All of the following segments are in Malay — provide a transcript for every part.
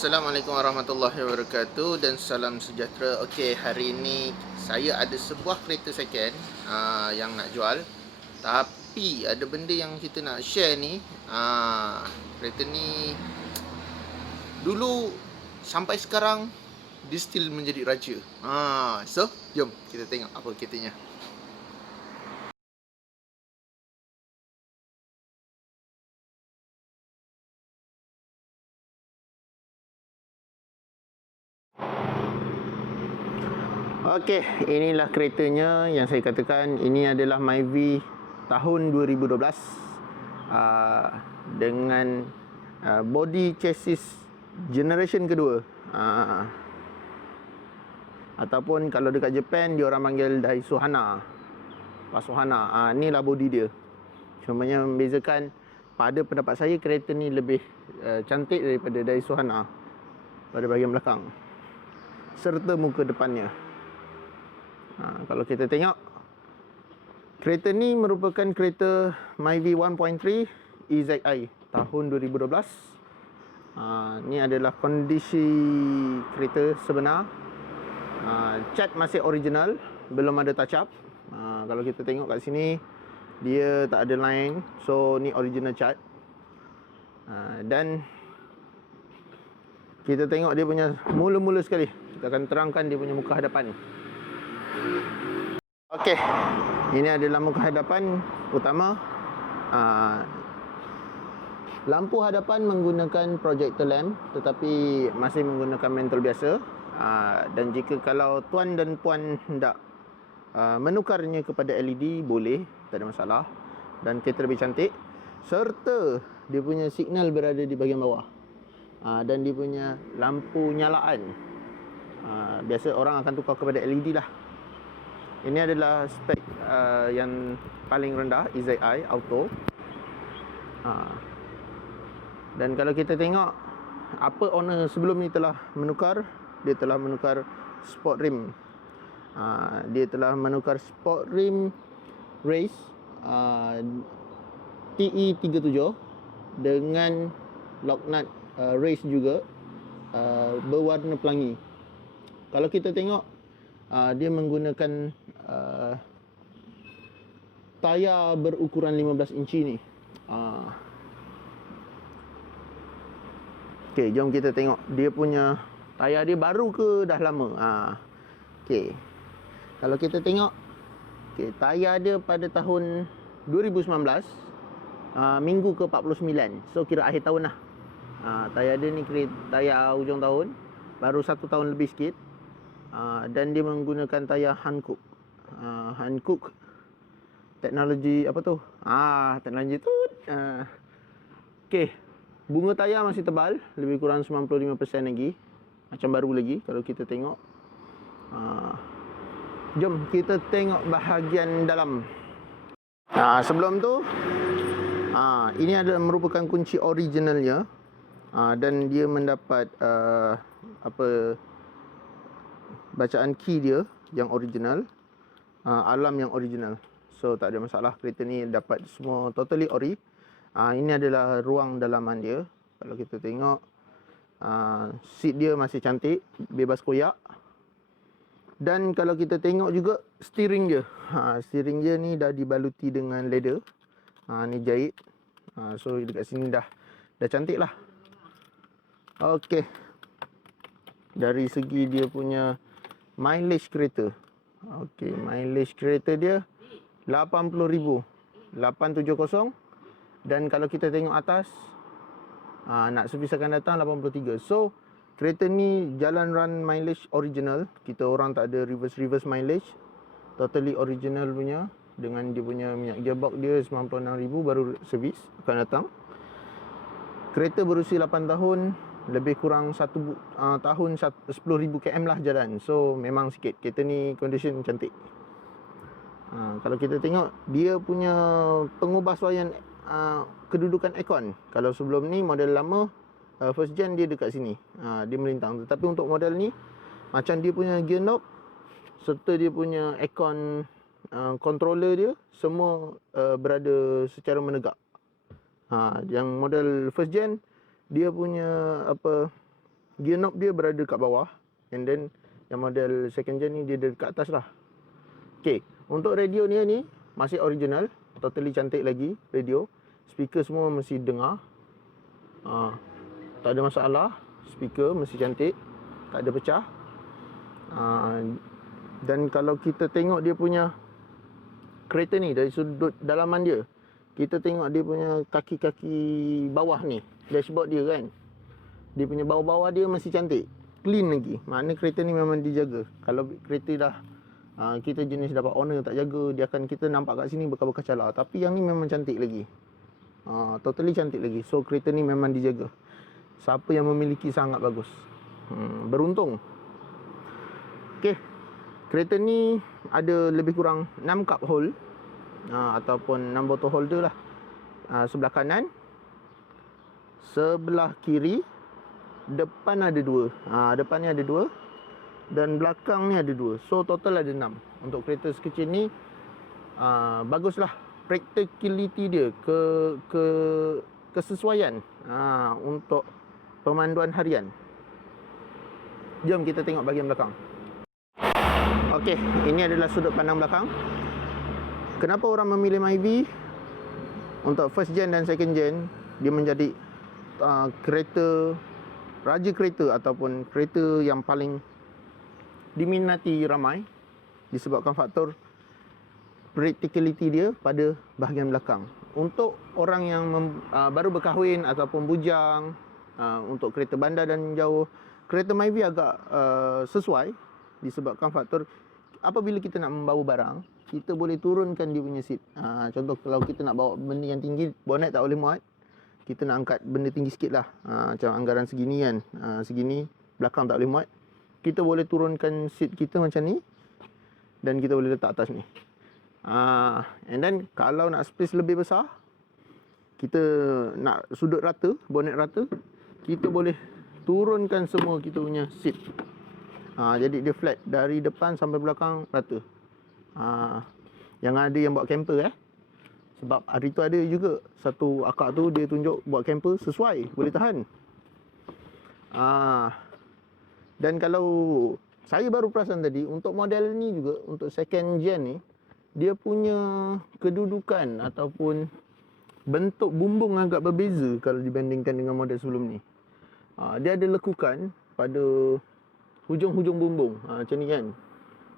Assalamualaikum warahmatullahi wabarakatuh dan salam sejahtera. Okey, hari ini saya ada sebuah kereta second yang nak jual. Tapi ada benda yang kita nak share ni. Kereta ni dulu sampai sekarang dia still menjadi raja. So, jom kita tengok apa keretanya. Okey, inilah keretanya yang saya katakan. Ini adalah Myvi tahun 2012 dengan body chassis generation kedua, ataupun kalau dekat Japan dia orang panggil Daihatsu Hana, Pasuhana. Inilah body dia. Cumanya membezakan, pada pendapat saya kereta ni lebih cantik daripada Daihatsu Hana pada bahagian belakang serta muka depannya. Kalau kita tengok, kereta ni merupakan kereta Myvi 1.3 EZI tahun 2012. Ni adalah kondisi kereta sebenar. Cat masih original, belum ada touch up. Kalau kita tengok kat sini, dia tak ada line. So ni original cat. Dan kita tengok dia punya mula-mula sekali. Kita akan terangkan dia punya muka hadapan. Okey, ini adalah muka hadapan utama. Lampu hadapan menggunakan projector lamp, tetapi masih menggunakan mentol biasa. Dan jika kalau tuan dan puan hendak menukarnya kepada LED, boleh, tak ada masalah. Dan kereta lebih cantik. Serta dia punya signal berada di bahagian bawah. Dan dia punya lampu nyalaan, biasa orang akan tukar kepada LED lah. Ini adalah spek yang paling rendah, EZI Auto. Dan kalau kita tengok, apa owner sebelum ni telah menukar, dia telah menukar sport rim. Dia telah menukar sport rim race TE37 dengan lock nut race juga, berwarna pelangi. Kalau kita tengok, dia menggunakan tayar berukuran 15 inci ni. Okey, jom kita tengok dia punya tayar dia baru ke dah lama. Okey. Kalau kita tengok, okey, tayar dia pada tahun 2019, minggu ke 49. So kira akhir tahun lah. Tayar dia ni kira tayar hujung tahun, baru 1 tahun lebih sikit. Dan dia menggunakan tayar Hankook. Hankook teknologi apa tu? Teknologi tu. Okey. Bunga tayar masih tebal, lebih kurang 95% lagi. Macam baru lagi kalau kita tengok. Jom kita tengok bahagian dalam. Sebelum tu, ini adalah merupakan kunci originalnya. Dan dia mendapat bacaan key dia yang original, alam yang original. So tak ada masalah, kereta ni dapat semua totally ori. Ini adalah ruang dalaman dia. Kalau kita tengok, seat dia masih cantik, bebas koyak. Dan kalau kita tengok juga steering dia, steering dia ni dah dibaluti dengan leather. Ni jahit. So dekat sini dah cantik lah. Okey, dari segi dia punya mileage kereta. Okey, mileage kereta dia 80,000, 870. Dan kalau kita tengok atas, nak servis akan datang 83. So kereta ni jalan run mileage original. Kita orang tak ada reverse mileage, totally original punya. Dengan dia punya minyak gearbox dia 96,000 baru servis akan datang. Kereta berusia 8 tahun, lebih kurang 1 tahun 10,000 km lah jalan. So memang sikit. Kereta ni condition cantik. Kalau kita tengok, dia punya pengubahsuaian kedudukan aircon. Kalau sebelum ni model lama, first gen, dia dekat sini, dia melintang. Tetapi untuk model ni, macam dia punya gear knob serta dia punya aircon controller dia, semua berada secara menegak. Yang model first gen, dia punya gear knob dia berada kat bawah, and then yang model second gen ni dia ada dekat atas lah. Okay, untuk radio ni masih original, totally cantik lagi radio. Speaker semua mesti dengar. Tak ada masalah. Speaker mesti cantik, tak ada pecah. Dan kalau kita tengok dia punya kereta ni dari sudut dalaman dia, kita tengok dia punya kaki-kaki bawah ni, dashboard dia kan, dia punya bawah-bawah dia masih cantik, clean lagi. Maknanya kereta ni memang dijaga. Kalau kereta dah kita jenis dapat owner tak jaga, dia akan, kita nampak kat sini bekas-bekas calar. Tapi yang ni memang cantik lagi, totally cantik lagi. So kereta ni memang dijaga. Siapa yang memiliki sangat bagus, beruntung. Okay, kereta ni ada lebih kurang 6 cup hole, ataupun 6 bottle holder lah. Sebelah kanan, sebelah kiri, depan ada 2. Depan ni ada 2 dan belakang ni ada 2. So total ada 6. Untuk kereta sekecil ni baguslah practicality dia, kesesuaian untuk pemanduan harian. Jom kita tengok bahagian belakang. Okey, ini adalah sudut pandang belakang. Kenapa orang memilih Myvi? Untuk first gen dan second gen, dia menjadi kereta, raja kereta ataupun kereta yang paling diminati ramai disebabkan faktor practicality dia pada bahagian belakang. Untuk orang yang baru berkahwin ataupun bujang, untuk kereta bandar dan jauh, kereta Myvi agak sesuai disebabkan faktor apabila kita nak membawa barang, kita boleh turunkan dia punya seat. Contoh kalau kita nak bawa benda yang tinggi, bonet tak boleh muat, kita nak angkat benda tinggi sikit lah, macam anggaran segini kan, segini, belakang tak boleh muat, kita boleh turunkan seat kita macam ni dan kita boleh letak atas ni. And then kalau nak space lebih besar, kita nak sudut rata, bonet rata, kita boleh turunkan semua kita punya seat. Jadi dia flat dari depan sampai belakang rata. Yang ada yang buat camper sebab hari tu ada juga satu akak tu dia tunjuk buat camper sesuai, boleh tahan. Dan kalau saya baru perasan tadi, untuk model ni juga, untuk second gen ni, dia punya kedudukan ataupun bentuk bumbung agak berbeza kalau dibandingkan dengan model sebelum ni. Dia ada lekukan pada hujung-hujung bumbung, macam ni kan.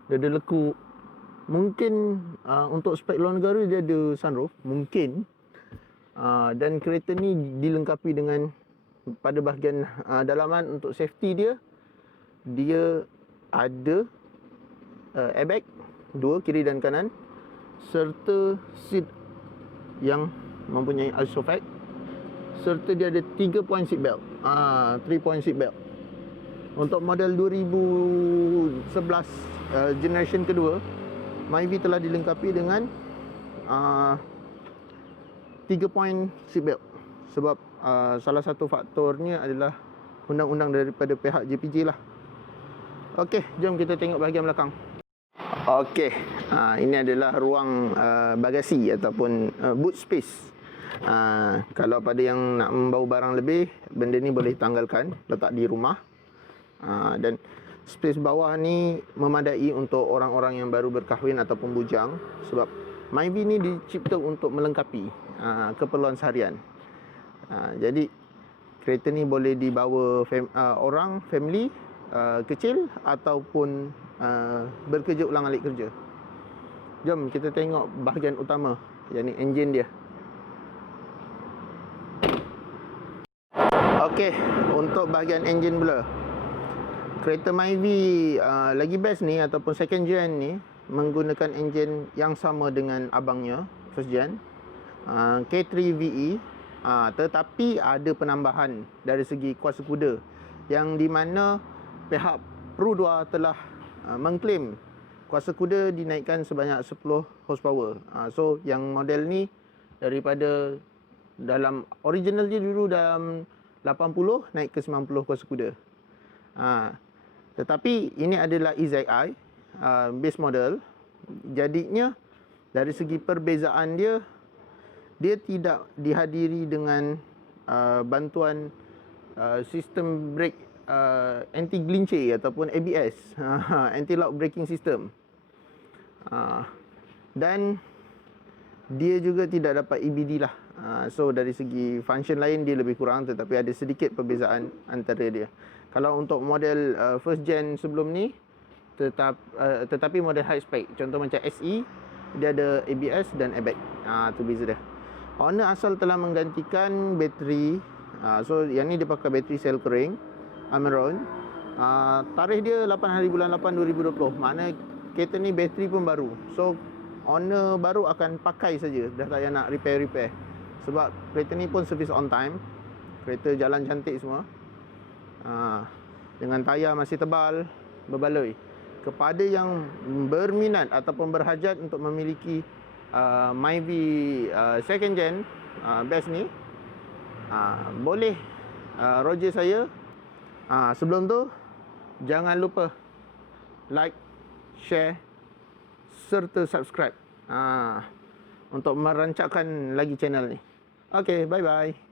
Dia ada lekuk. Mungkin untuk spek luar negara dia ada sunroof, mungkin. Dan kereta ni dilengkapi dengan, pada bahagian dalaman untuk safety dia, dia ada airbag 2 kiri dan kanan, serta seat yang mempunyai isofix, serta dia ada 3 point seat belt, 3 point seat belt. Untuk model 2011 generation kedua, Myvi telah dilengkapi dengan 3 point seat belt. Sebab salah satu faktornya adalah undang-undang daripada pihak JPJ lah. Okey, jom kita tengok bahagian belakang. Okey, ini adalah ruang bagasi ataupun boot space. Kalau pada yang nak membawa barang lebih, benda ni boleh tanggalkan, letak di rumah. Dan space bawah ni memadai untuk orang-orang yang baru berkahwin ataupun bujang, sebab Myvi ni dicipta untuk melengkapi keperluan seharian. Jadi kereta ni boleh dibawa orang, family kecil ataupun bekerja ulang-alik kerja. Jom kita tengok bahagian utama, yakni enjin dia. Okey, untuk bahagian enjin pula, kereta Myvi lagi best ni ataupun second gen ni menggunakan enjin yang sama dengan abangnya first gen, K3VE, tetapi ada penambahan dari segi kuasa kuda, yang di mana pihak Pru 2 telah mengklaim kuasa kuda dinaikkan sebanyak 10 horsepower. So yang model ni daripada dalam original dia dulu dalam 80 naik ke 90 kuasa kuda. Tetapi ini adalah EZI base model. Jadinya dari segi perbezaan dia, dia tidak dihadiri dengan bantuan sistem brake anti glinche ataupun ABS, anti lock braking system. Dan dia juga tidak dapat EBD lah. So dari segi function lain dia lebih kurang, tetapi ada sedikit perbezaan antara dia. Kalau untuk model first gen sebelum ni, tetapi model high spec, contoh macam SE, dia ada ABS dan airbag. Tu beza dia. Honda asal telah menggantikan bateri. So yang ni dia pakai bateri sel kering Ameron. Tarikh dia 8 hari bulan 8 2020. Makna kereta ni bateri pun baru. So owner baru akan pakai saja, dah tak payah nak repair. Sebab kereta ni pun service on time. Kereta jalan cantik semua. Dengan tayar masih tebal, berbaloi. Kepada yang berminat ataupun berhajat untuk memiliki Myvi second gen best ni, boleh Roger saya. Sebelum tu jangan lupa like, share serta subscribe untuk merancangkan lagi channel ni. Okay, bye bye.